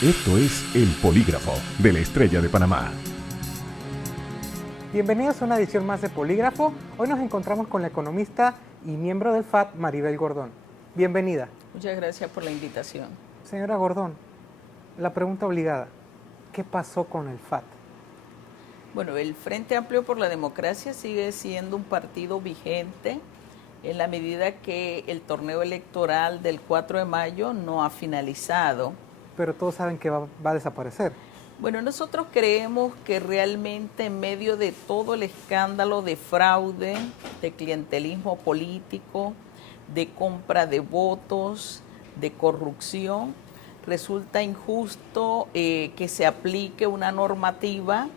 Esto es El Polígrafo de la Estrella de Panamá. Bienvenidos a una edición más de Polígrafo. Hoy nos encontramos con la economista y miembro del FAT, Maribel Gordón. Bienvenida. Muchas gracias por la invitación. Señora Gordón, la pregunta obligada, ¿qué pasó con el FAT? Bueno, el Frente Amplio por la Democracia sigue siendo un partido vigente en la medida que el torneo electoral del 4 de mayo no ha finalizado. Pero todos saben que va a desaparecer. Bueno, nosotros creemos que realmente en medio de todo el escándalo de fraude, de clientelismo político, de compra de votos, de corrupción, resulta injusto que se aplique una normativa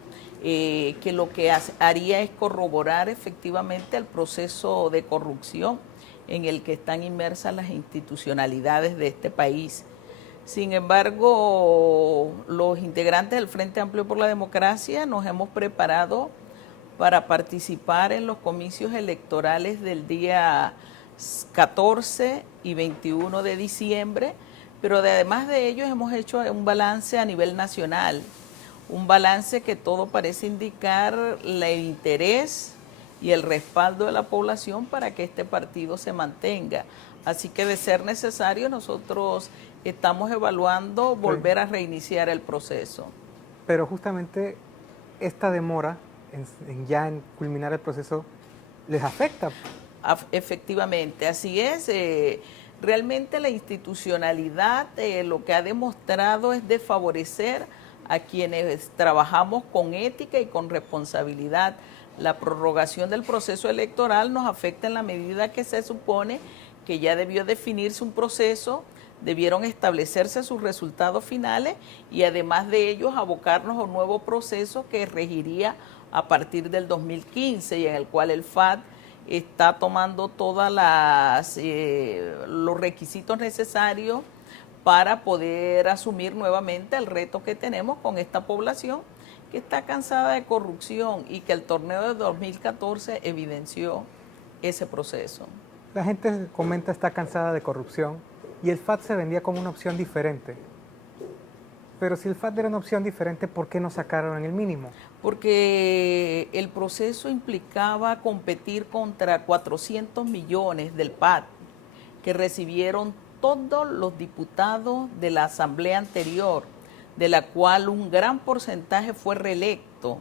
que lo que haría es corroborar efectivamente el proceso de corrupción en el que están inmersas las institucionalidades de este país. Sin embargo, los integrantes del Frente Amplio por la Democracia nos hemos preparado para participar en los comicios electorales del día 14 y 21 de diciembre, pero además de ello hemos hecho un balance a nivel nacional, un balance que todo parece indicar el interés y el respaldo de la población para que este partido se mantenga. Así que de ser necesario nosotros estamos evaluando volver a reiniciar el proceso. Pero justamente esta demora en culminar el proceso les afecta. Efectivamente, así es. Realmente la institucionalidad lo que ha demostrado es desfavorecer a quienes trabajamos con ética y con responsabilidad. La prorrogación del proceso electoral nos afecta en la medida que se supone que ya debió definirse un proceso, debieron establecerse sus resultados finales y además de ellos abocarnos a un nuevo proceso que regiría a partir del 2015 y en el cual el FAT está tomando todos los requisitos necesarios para poder asumir nuevamente el reto que tenemos con esta población que está cansada de corrupción y que el torneo de 2014 evidenció ese proceso. La gente comenta está cansada de corrupción y el FAT se vendía como una opción diferente. Pero si el FAT era una opción diferente, ¿por qué no sacaron el mínimo? Porque el proceso implicaba competir contra 400 millones del PAT que recibieron todos los diputados de la asamblea anterior, de la cual un gran porcentaje fue reelecto.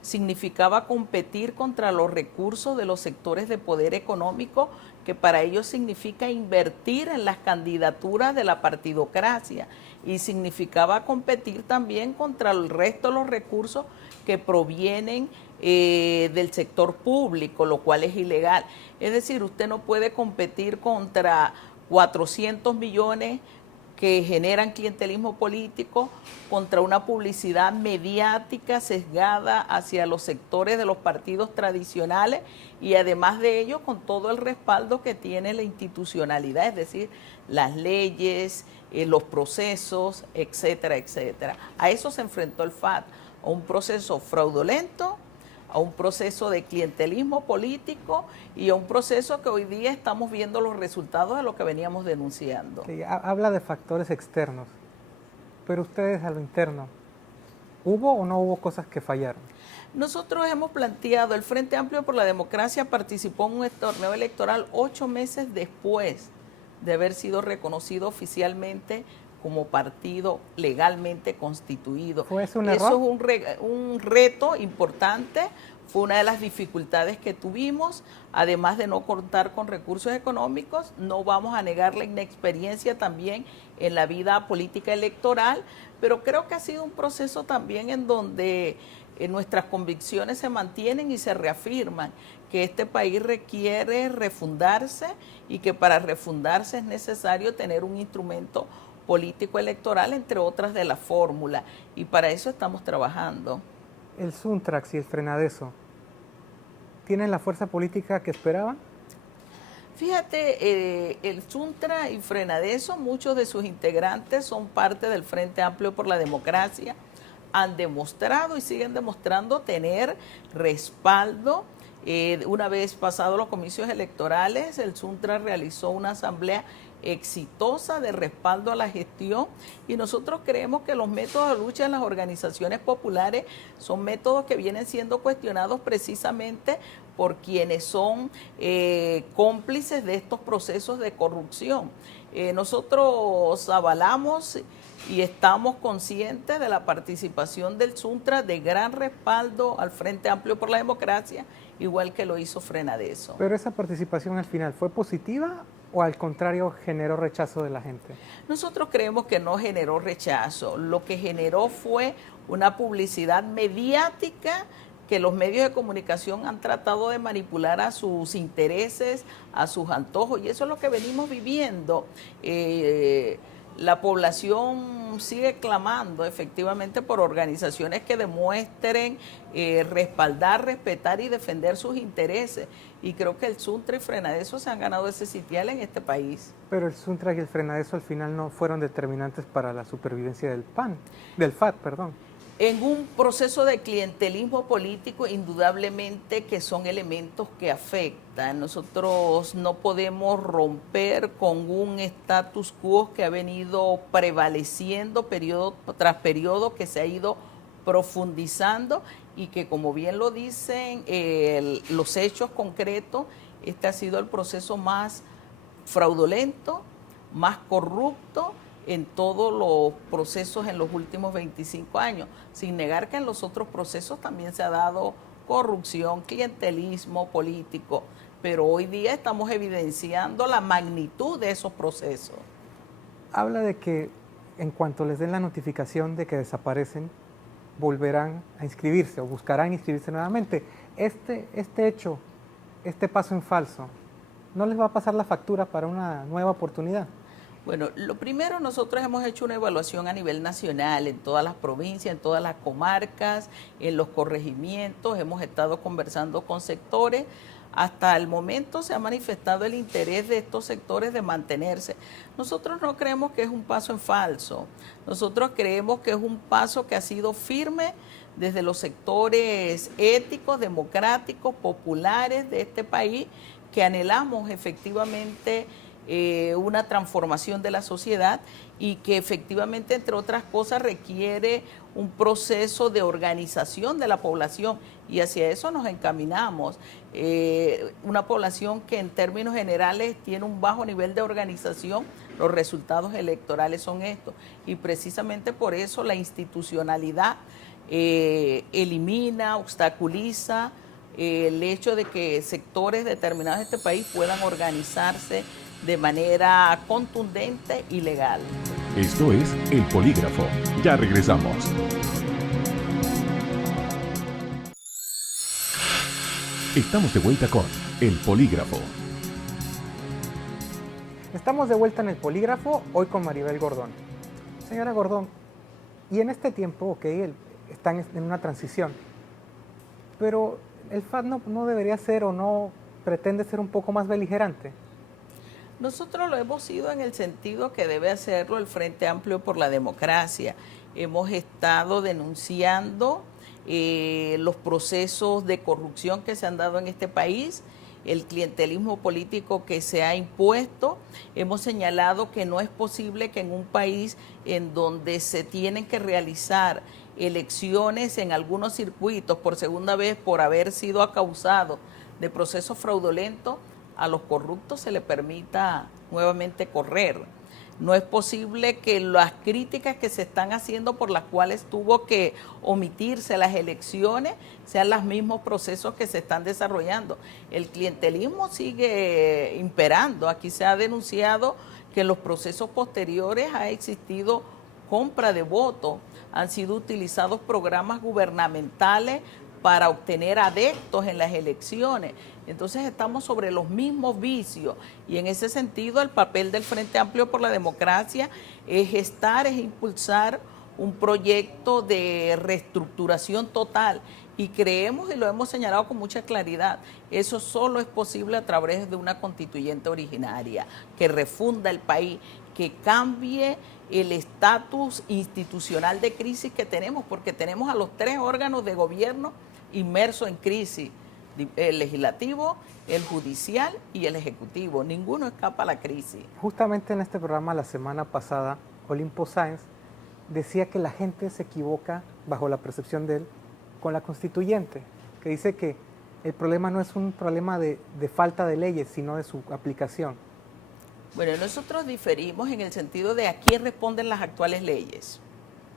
Significaba competir contra los recursos de los sectores de poder económico, que para ellos significa invertir en las candidaturas de la partidocracia, y significaba competir también contra el resto de los recursos que provienen del sector público, lo cual es ilegal. Es decir, usted no puede competir contra 400 millones que generan clientelismo político contra una publicidad mediática sesgada hacia los sectores de los partidos tradicionales y además de ello con todo el respaldo que tiene la institucionalidad, es decir, las leyes, los procesos, etcétera, etcétera. A eso se enfrentó el FAT, a un proceso fraudulento, a un proceso de clientelismo político y a un proceso que hoy día estamos viendo los resultados de lo que veníamos denunciando. Sí, habla de factores externos, pero ustedes a lo interno, ¿hubo o no hubo cosas que fallaron? Nosotros hemos planteado, el Frente Amplio por la Democracia participó en un torneo electoral 8 meses después de haber sido reconocido oficialmente como partido legalmente constituido. ¿Fue eso un error? Eso es un reto importante, fue una de las dificultades que tuvimos, además de no contar con recursos económicos, no vamos a negar la inexperiencia también en la vida política electoral, pero creo que ha sido un proceso también en donde nuestras convicciones se mantienen y se reafirman, que este país requiere refundarse y que para refundarse es necesario tener un instrumento político electoral, entre otras de la fórmula, y para eso estamos trabajando. ¿El Suntrax y el Frenadeso tienen la fuerza política que esperaban? Fíjate, el Suntra y Frenadeso, muchos de sus integrantes son parte del Frente Amplio por la Democracia, han demostrado y siguen demostrando tener respaldo. Una vez pasados los comicios electorales, el Suntra realizó una asamblea exitosa de respaldo a la gestión, y nosotros creemos que los métodos de lucha en las organizaciones populares son métodos que vienen siendo cuestionados precisamente por quienes son cómplices de estos procesos de corrupción. Nosotros avalamos y estamos conscientes de la participación del Suntra, de gran respaldo al Frente Amplio por la Democracia, igual que lo hizo Frenadeso. Pero esa participación al final, ¿fue positiva o al contrario generó rechazo de la gente? Nosotros creemos que no generó rechazo, lo que generó fue una publicidad mediática que los medios de comunicación han tratado de manipular a sus intereses, a sus antojos, y eso es lo que venimos viviendo. La población sigue clamando efectivamente por organizaciones que demuestren respaldar, respetar y defender sus intereses. Y creo que el Suntra y Frenadeso se han ganado ese sitial en este país. Pero el Suntra y el Frenadeso al final no fueron determinantes para la supervivencia del FAT, perdón. En un proceso de clientelismo político, indudablemente que son elementos que afectan. Nosotros no podemos romper con un status quo que ha venido prevaleciendo periodo tras periodo, que se ha ido profundizando y que, como bien lo dicen los hechos concretos, este ha sido el proceso más fraudulento, más corrupto en todos los procesos en los últimos 25 años, sin negar que en los otros procesos también se ha dado corrupción, clientelismo político, pero hoy día estamos evidenciando la magnitud de esos procesos. Habla de que en cuanto les den la notificación de que desaparecen, volverán a inscribirse o buscarán inscribirse nuevamente. Este hecho, este paso en falso, ¿no les va a pasar la factura para una nueva oportunidad? Bueno, lo primero, nosotros hemos hecho una evaluación a nivel nacional, en todas las provincias, en todas las comarcas, en los corregimientos, hemos estado conversando con sectores. Hasta el momento se ha manifestado el interés de estos sectores de mantenerse. Nosotros no creemos que es un paso en falso, nosotros creemos que es un paso que ha sido firme desde los sectores éticos, democráticos, populares de este país, que anhelamos efectivamente una transformación de la sociedad y que efectivamente, entre otras cosas, requiere un proceso de organización de la población, y hacia eso nos encaminamos. Una población que en términos generales tiene un bajo nivel de organización, los resultados electorales son estos, y precisamente por eso la institucionalidad elimina, obstaculiza el hecho de que sectores determinados de este país puedan organizarse de manera contundente y legal. Esto es El Polígrafo. Ya regresamos. Estamos de vuelta con El Polígrafo. Estamos de vuelta en El Polígrafo, hoy con Maribel Gordón. Señora Gordón, y en este tiempo, están en una transición, pero el FAT no debería ser o no pretende ser un poco más beligerante. Nosotros lo hemos sido en el sentido que debe hacerlo el Frente Amplio por la Democracia. Hemos estado denunciando los procesos de corrupción que se han dado en este país, el clientelismo político que se ha impuesto. Hemos señalado que no es posible que en un país en donde se tienen que realizar elecciones en algunos circuitos por segunda vez por haber sido acausados de procesos fraudulentos, a los corruptos se les permita nuevamente correr. No es posible que las críticas que se están haciendo por las cuales tuvo que omitirse las elecciones sean los mismos procesos que se están desarrollando. El clientelismo sigue imperando. Aquí se ha denunciado que en los procesos posteriores ha existido compra de votos, han sido utilizados programas gubernamentales para obtener adeptos en las elecciones. Entonces estamos sobre los mismos vicios, y en ese sentido el papel del Frente Amplio por la Democracia es impulsar un proyecto de reestructuración total, y creemos, y lo hemos señalado con mucha claridad, eso solo es posible a través de una constituyente originaria que refunda el país, que cambie el estatus institucional de crisis que tenemos, porque tenemos a los 3 órganos de gobierno inmersos en crisis. el legislativo, el judicial y el ejecutivo. Ninguno escapa a la crisis. Justamente en este programa la semana pasada, Olimpo Sáenz decía que la gente se equivoca, bajo la percepción de él, con la constituyente, que dice que el problema no es un problema de falta de leyes, sino de su aplicación. Bueno, nosotros diferimos en el sentido de a quién responden las actuales leyes,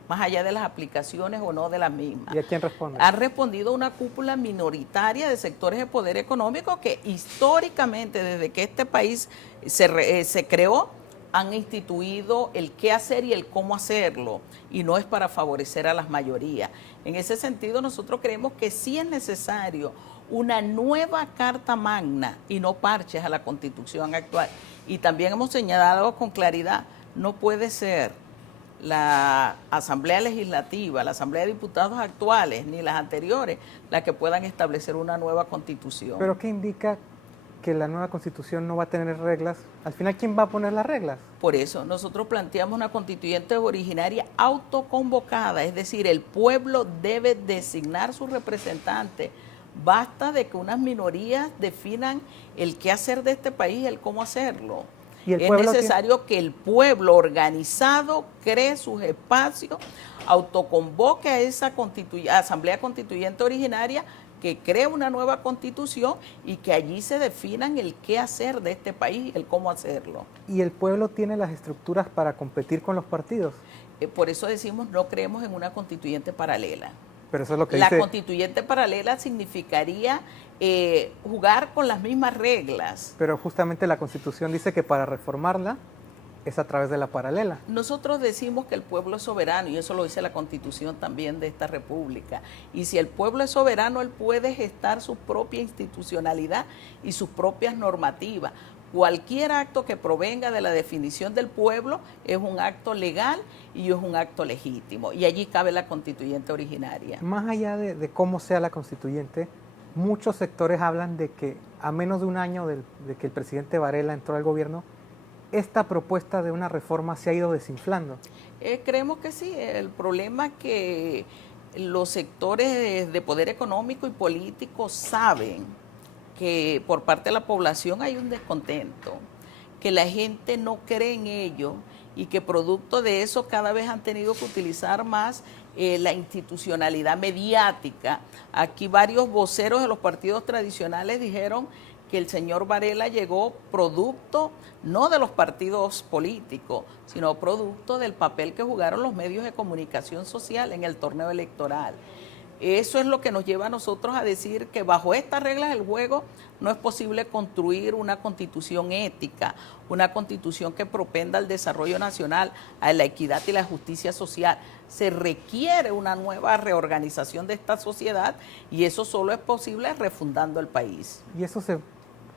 más allá de las aplicaciones o no de las mismas. ¿Y a quién responde? Han respondido una cúpula minoritaria de sectores de poder económico que históricamente, desde que este país se creó, han instituido el qué hacer y el cómo hacerlo, y no es para favorecer a las mayorías. En ese sentido, nosotros creemos que sí es necesario una nueva Carta Magna y no parches a la Constitución actual. Y también hemos señalado con claridad, no puede ser la Asamblea Legislativa, la Asamblea de Diputados actuales, ni las anteriores, las que puedan establecer una nueva Constitución. ¿Pero qué indica que la nueva Constitución no va a tener reglas? Al final, ¿quién va a poner las reglas? Por eso nosotros planteamos una constituyente originaria autoconvocada, es decir, el pueblo debe designar su representante. Basta de que unas minorías definan el qué hacer de este país, el cómo hacerlo. ¿Y el es pueblo necesario que el pueblo organizado cree sus espacios, autoconvoque a esa asamblea constituyente originaria, que cree una nueva constitución y que allí se definan el qué hacer de este país, el cómo hacerlo. ¿Y el pueblo tiene las estructuras para competir con los partidos? Por eso decimos, no creemos en una constituyente paralela. Pero eso es lo que La dice. constituyente paralela significaría jugar con las mismas reglas. Pero justamente la Constitución dice que para reformarla es a través de la paralela. Nosotros decimos que el pueblo es soberano, y eso lo dice la Constitución también de esta República. Y si el pueblo es soberano, él puede gestar su propia institucionalidad y sus propias normativas. Cualquier acto que provenga de la definición del pueblo es un acto legal y es un acto legítimo. Y allí cabe la constituyente originaria. Más allá de cómo sea la constituyente, muchos sectores hablan de que a menos de un año de que el presidente Varela entró al gobierno, esta propuesta de una reforma se ha ido desinflando. Creemos que sí. El problema es que los sectores de poder económico y político saben que por parte de la población hay un descontento, que la gente no cree en ello y que producto de eso cada vez han tenido que utilizar más la institucionalidad mediática. Aquí varios voceros de los partidos tradicionales dijeron que el señor Varela llegó producto no de los partidos políticos, sino producto del papel que jugaron los medios de comunicación social en el torneo electoral. Eso es lo que nos lleva a nosotros a decir que bajo estas reglas del juego no es posible construir una constitución ética, una constitución que propenda al desarrollo nacional, a la equidad y la justicia social. Se requiere una nueva reorganización de esta sociedad y eso solo es posible refundando el país. ¿Y eso se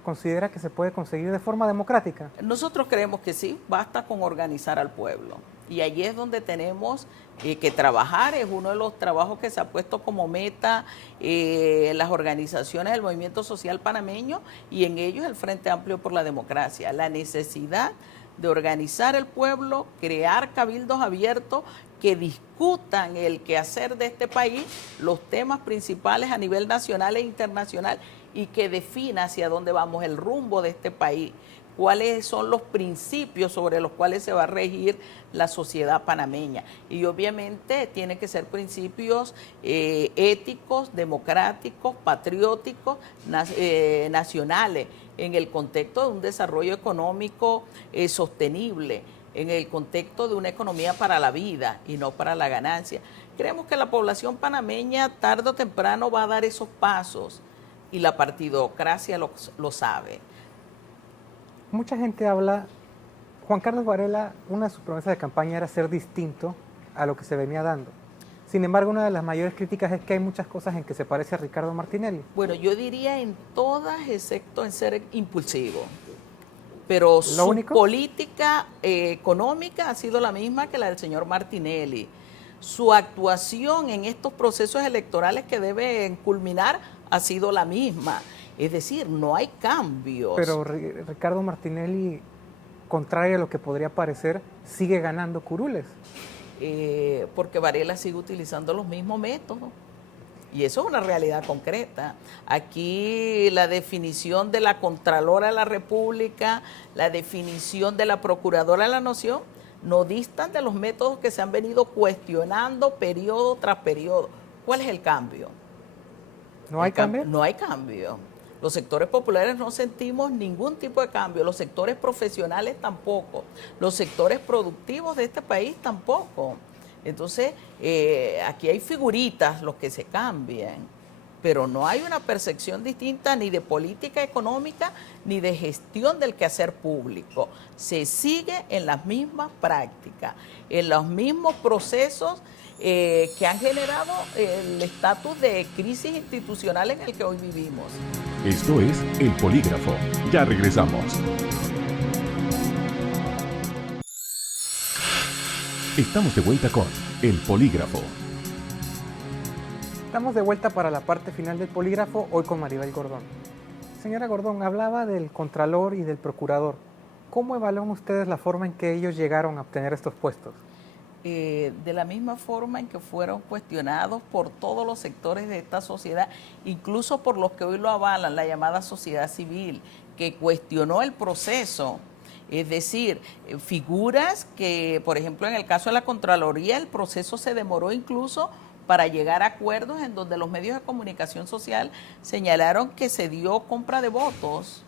considera que se puede conseguir de forma democrática? Nosotros creemos que sí, basta con organizar al pueblo. Y allí es donde tenemos que trabajar, es uno de los trabajos que se ha puesto como meta las organizaciones del movimiento social panameño y en ellos el Frente Amplio por la Democracia. La necesidad de organizar el pueblo, crear cabildos abiertos que discutan el quehacer de este país, los temas principales a nivel nacional e internacional y que defina hacia dónde vamos, el rumbo de este país. Cuáles son los principios sobre los cuales se va a regir la sociedad panameña. Y obviamente tienen que ser principios éticos, democráticos, patrióticos, nacionales, en el contexto de un desarrollo económico sostenible, en el contexto de una economía para la vida y no para la ganancia. Creemos que la población panameña tarde o temprano va a dar esos pasos y la partidocracia lo sabe. Mucha gente habla, Juan Carlos Varela, una de sus promesas de campaña era ser distinto a lo que se venía dando. Sin embargo, una de las mayores críticas es que hay muchas cosas en que se parece a Ricardo Martinelli. Bueno, yo diría en todas, excepto en ser impulsivo. Pero su política económica ha sido la misma que la del señor Martinelli. Su actuación en estos procesos electorales que deben culminar ha sido la misma. Es decir, no hay cambios. Pero Ricardo Martinelli, contrario a lo que podría parecer, sigue ganando curules. Porque Varela sigue utilizando los mismos métodos. Y eso es una realidad concreta. Aquí la definición de la Contralora de la República, la definición de la Procuradora de la Nación, no distan de los métodos que se han venido cuestionando periodo tras periodo. ¿Cuál es el cambio? ¿No hay cambio? No hay cambio. Los sectores populares no sentimos ningún tipo de cambio, los sectores profesionales tampoco, los sectores productivos de este país tampoco. Entonces, aquí hay figuritas, los que se cambian, pero no hay una percepción distinta ni de política económica ni de gestión del quehacer público. Se sigue en las mismas prácticas, en los mismos procesos que han generado el estatus de crisis institucional en el que hoy vivimos. Esto es El Polígrafo. Ya regresamos. Estamos de vuelta con El Polígrafo. Estamos de vuelta para la parte final del polígrafo, hoy con Maribel Gordón. Señora Gordón, hablaba del Contralor y del Procurador. ¿Cómo evalúan ustedes la forma en que ellos llegaron a obtener estos puestos? De la misma forma en que fueron cuestionados por todos los sectores de esta sociedad, incluso por los que hoy lo avalan, la llamada sociedad civil, que cuestionó el proceso. Es decir, figuras que, por ejemplo, en el caso de la Contraloría, el proceso se demoró incluso para llegar a acuerdos en donde los medios de comunicación social señalaron que se dio compra de votos.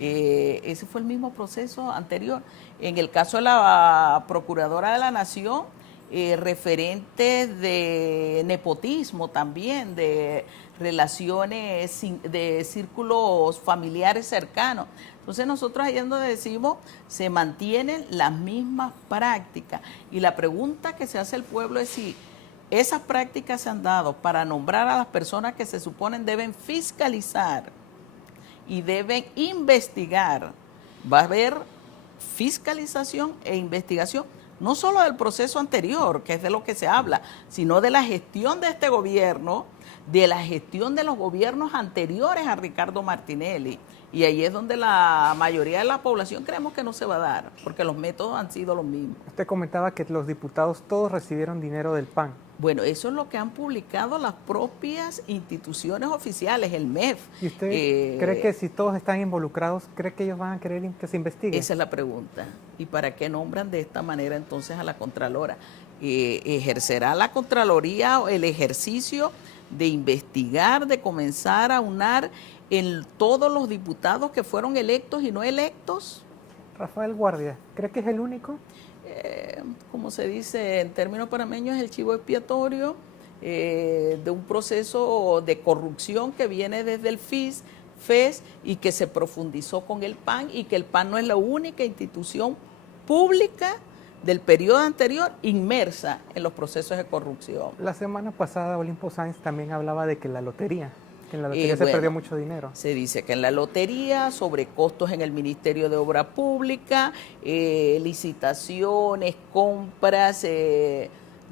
Ese fue el mismo proceso anterior. En el caso de la Procuradora de la Nación, referentes de nepotismo también, de relaciones, de círculos familiares cercanos. Entonces nosotros ahí es donde decimos, se mantienen las mismas prácticas. Y la pregunta que se hace el pueblo es si esas prácticas se han dado para nombrar a las personas que se suponen deben fiscalizar y deben investigar. Va a haber fiscalización e investigación, no solo del proceso anterior, que es de lo que se habla, sino de la gestión de este gobierno, de la gestión de los gobiernos anteriores a Ricardo Martinelli. Y ahí es donde la mayoría de la población creemos que no se va a dar, porque los métodos han sido los mismos. Usted comentaba que los diputados todos recibieron dinero del PAN. Bueno, eso es lo que han publicado las propias instituciones oficiales, el MEF. ¿Y usted cree que si todos están involucrados, cree que ellos van a querer que se investigue? Esa es la pregunta. ¿Y para qué nombran de esta manera entonces a la Contralora? ¿Ejercerá la Contraloría el ejercicio de investigar, de comenzar a unar en todos los diputados que fueron electos y no electos? Rafael Guardia, ¿cree que es el único? Como se dice en términos panameños, es el chivo expiatorio de un proceso de corrupción que viene desde el FES y que se profundizó con el PAN, y que el PAN no es la única institución pública del periodo anterior inmersa en los procesos de corrupción. La semana pasada Olimpo Sáenz también hablaba de que en la lotería se perdió mucho dinero. Se dice que en la lotería, sobrecostos en el Ministerio de Obra Pública, licitaciones, compras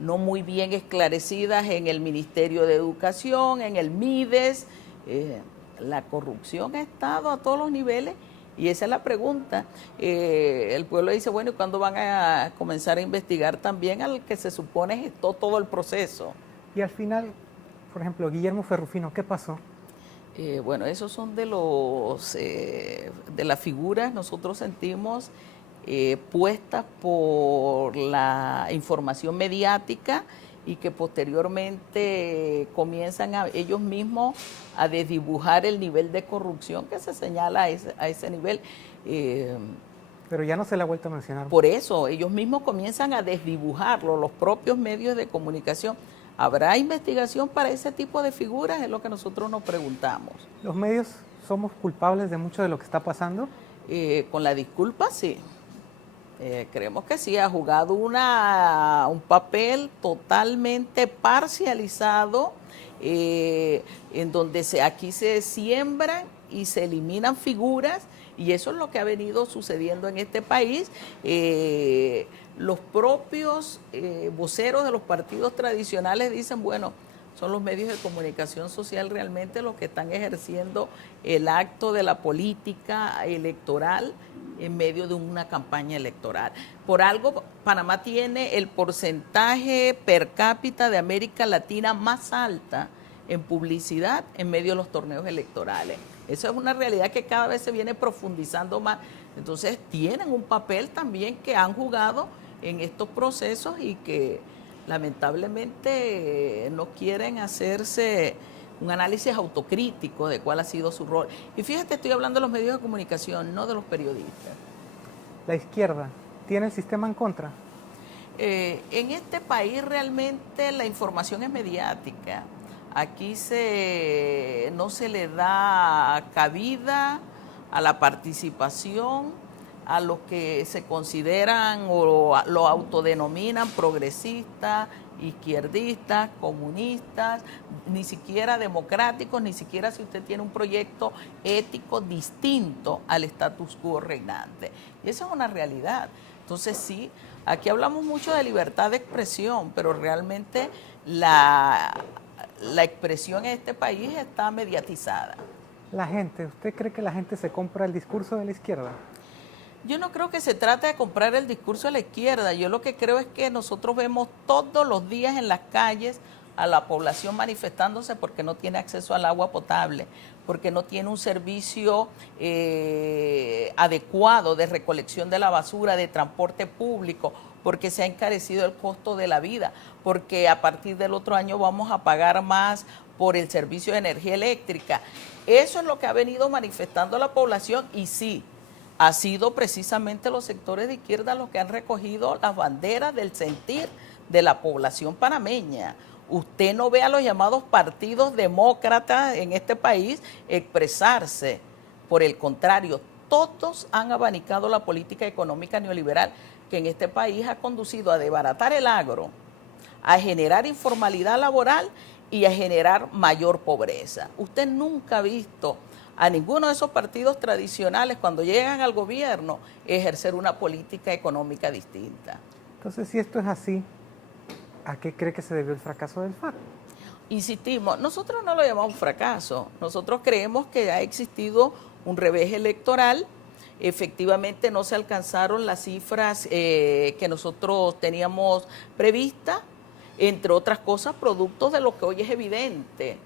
no muy bien esclarecidas en el Ministerio de Educación, en el MIDES. La corrupción ha estado a todos los niveles. Y esa es la pregunta. El pueblo dice, bueno, ¿y cuándo van a comenzar a investigar también al que se supone gestó todo el proceso? Y al final, por ejemplo, Guillermo Ferrufino, ¿qué pasó? Bueno, esos son de las figuras, nosotros sentimos, puestas por la información mediática y que posteriormente comienzan ellos mismos a desdibujar el nivel de corrupción que se señala a ese nivel. Pero ya no se le ha vuelto a mencionar. Por eso, ellos mismos comienzan a desdibujarlo, los propios medios de comunicación. ¿Habrá investigación para ese tipo de figuras? Es lo que nosotros nos preguntamos. ¿Los medios somos culpables de mucho de lo que está pasando? Con la disculpa, sí. Creemos que sí, ha jugado un papel totalmente parcializado, en donde aquí se siembran y se eliminan figuras, y eso es lo que ha venido sucediendo en este país. Los propios voceros de los partidos tradicionales dicen, bueno, son los medios de comunicación social realmente los que están ejerciendo el acto de la política electoral en medio de una campaña electoral. Por algo, Panamá tiene el porcentaje per cápita de América Latina más alta en publicidad en medio de los torneos electorales. Eso es una realidad que cada vez se viene profundizando más. Entonces tienen un papel también que han jugado en estos procesos y que lamentablemente no quieren hacerse un análisis autocrítico de cuál ha sido su rol. Y fíjate, estoy hablando de los medios de comunicación, no de los periodistas. La izquierda tiene el sistema en contra. En este país realmente la información es mediática. Aquí no se le da cabida a la participación, a los que se consideran o lo autodenominan progresistas, izquierdistas, comunistas, ni siquiera democráticos, ni siquiera si usted tiene un proyecto ético distinto al status quo reinante. Y esa es una realidad. Entonces sí, aquí hablamos mucho de libertad de expresión, pero realmente la expresión en este país está mediatizada. La gente, ¿usted cree que la gente se compra el discurso de la izquierda? Yo no creo que se trate de comprar el discurso de la izquierda. Yo lo que creo es que nosotros vemos todos los días en las calles a la población manifestándose porque no tiene acceso al agua potable, porque no tiene un servicio adecuado de recolección de la basura, de transporte público, porque se ha encarecido el costo de la vida, porque a partir del otro año vamos a pagar más por el servicio de energía eléctrica. Eso es lo que ha venido manifestando la población y sí, ha sido precisamente los sectores de izquierda los que han recogido las banderas del sentir de la población panameña. Usted no ve a los llamados partidos demócratas en este país expresarse. Por el contrario, todos han abanicado la política económica neoliberal que en este país ha conducido a desbaratar el agro, a generar informalidad laboral y a generar mayor pobreza. Usted nunca ha visto a ninguno de esos partidos tradicionales, cuando llegan al gobierno, ejercer una política económica distinta. Entonces, si esto es así, ¿a qué cree que se debió el fracaso del FAT? Insistimos, nosotros no lo llamamos fracaso, nosotros creemos que ha existido un revés electoral, efectivamente no se alcanzaron las cifras que nosotros teníamos previstas, entre otras cosas, producto de lo que hoy es evidente.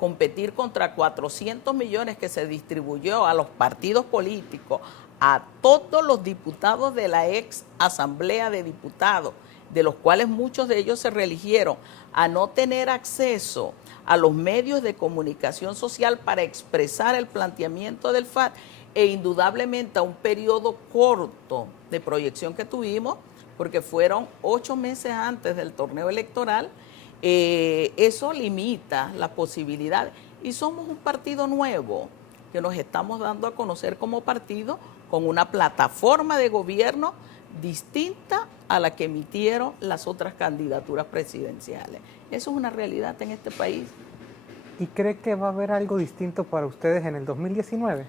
Competir contra 400 millones que se distribuyó a los partidos políticos, a todos los diputados de la ex Asamblea de Diputados, de los cuales muchos de ellos se reeligieron, a no tener acceso a los medios de comunicación social para expresar el planteamiento del FAT, e indudablemente a un periodo corto de proyección que tuvimos, porque fueron 8 meses antes del torneo electoral. Eso limita las posibilidades y somos un partido nuevo que nos estamos dando a conocer como partido con una plataforma de gobierno distinta a la que emitieron las otras candidaturas presidenciales. Eso es una realidad en este país. ¿Y cree que va a haber algo distinto para ustedes en el 2019?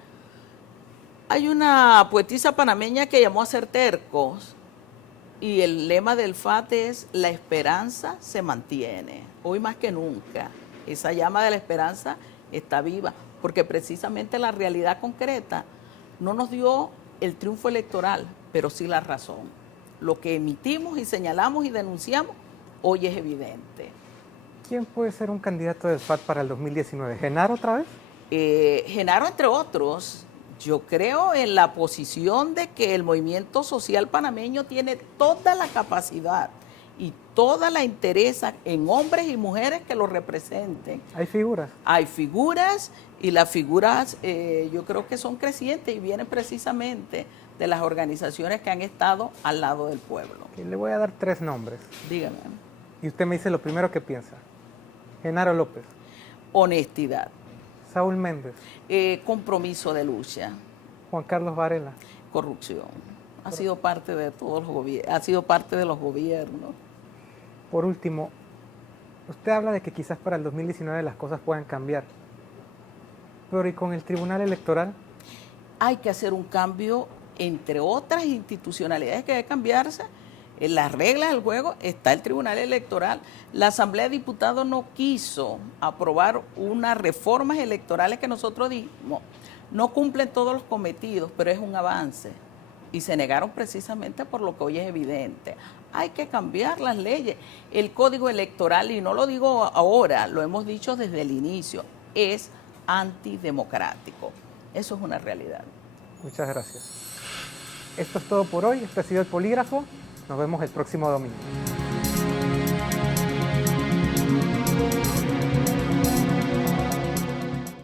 Hay una poetisa panameña que llamó a ser tercos. Y el lema del FAT es: la esperanza se mantiene, hoy más que nunca. Esa llama de la esperanza está viva, porque precisamente la realidad concreta no nos dio el triunfo electoral, pero sí la razón. Lo que emitimos y señalamos y denunciamos hoy es evidente. ¿Quién puede ser un candidato del FAT para el 2019? ¿Genaro otra vez? Genaro, entre otros. Yo creo en la posición de que el movimiento social panameño tiene toda la capacidad y toda la interés en hombres y mujeres que lo representen. ¿Hay figuras? Hay figuras y las figuras yo creo que son crecientes y vienen precisamente de las organizaciones que han estado al lado del pueblo. Le voy a dar 3 nombres. Dígame. Y usted me dice lo primero que piensa. Genaro López. Honestidad. Saúl Méndez. Compromiso de lucha. Juan Carlos Varela. Corrupción. Ha sido parte de todos los gobiernos, ha sido parte de los gobiernos. Por último, usted habla de que quizás para el 2019 las cosas puedan cambiar. Pero ¿y con el Tribunal Electoral? Hay que hacer un cambio, entre otras institucionalidades que debe cambiarse. En las reglas del juego está el Tribunal Electoral. La Asamblea de Diputados no quiso aprobar unas reformas electorales que nosotros dijimos. No cumplen todos los cometidos, pero es un avance. Y se negaron precisamente por lo que hoy es evidente. hay que cambiar las leyes. El código electoral, y no lo digo ahora, lo hemos dicho desde el inicio, es antidemocrático. Eso es una realidad. Muchas gracias. Esto es todo por hoy. Este ha sido El Polígrafo. Nos vemos el próximo domingo.